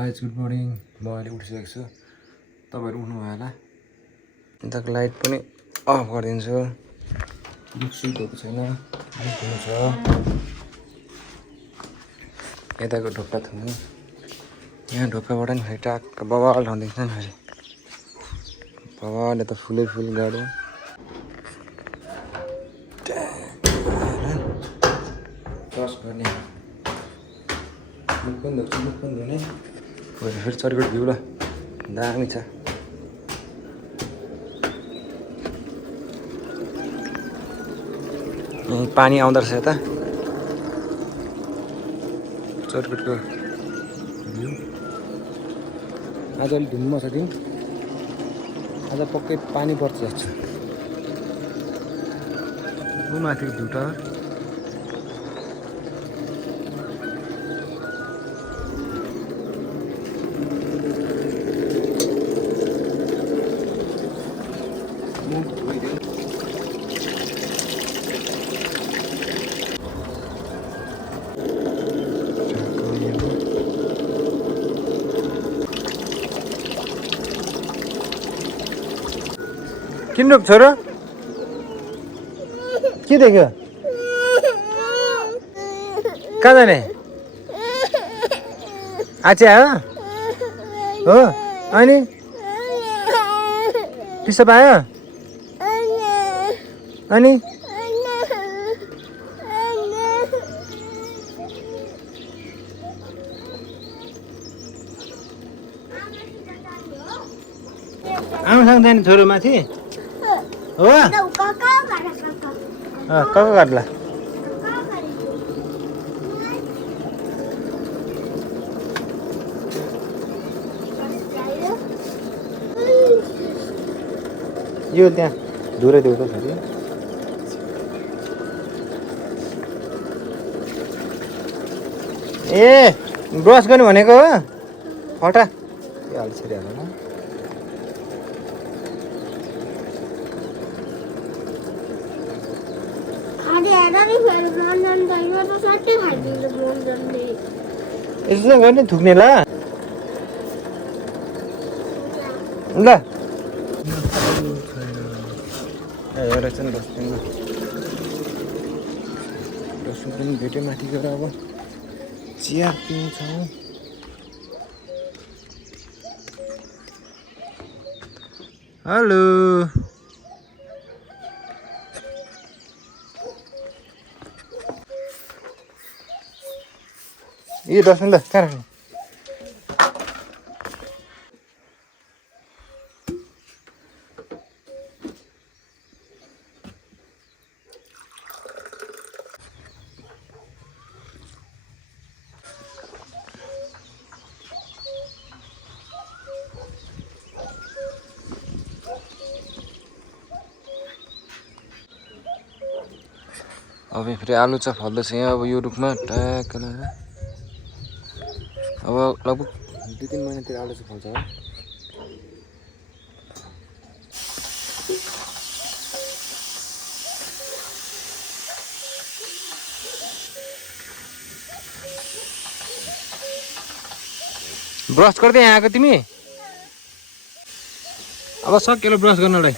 Guys good morning. म अहिले उठिसकेको छु, तपाईँहरू उठ्नुभयो होला। यताको लाइट पनि अफ गरिदिन्छु। दुःख धोएको छैन, धुनु छ। यताको ढोका थुन्नु, यहाँ ढोकाबाट नि फेरि ट्याक्क बबाल ठाउँदैछ नि फेरि बबाल। यता फुलै फुल गाडो टर्च गर्ने, मुख पनि धोक्छु, मुख पनि धुने। फेरि चर्केट भ्यू ल दामी छ। यहीँ पानी आउँदो रहेछ यता चर्केटको भ्यू। आज अलिक धुम्म छ दिन, आज पक्कै पानी पर्छ जस्तो। ऊ माथि दुटा किन रोप्छौ र? के देख्यो? कहाँ जाने? आची आयो हो? अनि पिसा पायो? अनि आमासँग जाने छोरो माथि हो? कहाँ काट्ला? यो त्यहाँ धुरै देऊ त छोरी। ए ब्रस गर्नु भनेको हो? हटा के हाल छोरी हाल। यसो गर्ने थुक्ने ल ल। एउटा चाहिँ डस्टबिनमा पनि भेट्यो माथि गएर। अब चिया पिउँछौँ। हेलो ये डस्टबिन ल कहाँ राख्ने? अब फेरि आलु चाहिँ फल्दैछ यहाँ। अब यो रुखमा ट्याक्क लगाएर अब लगभग 2-3 महिनातिर आलु चाहिँ फल्छ होला। ब्रस गर्दै यहाँ आएको तिमी? अब सक्यो ब्रस गर्नलाई।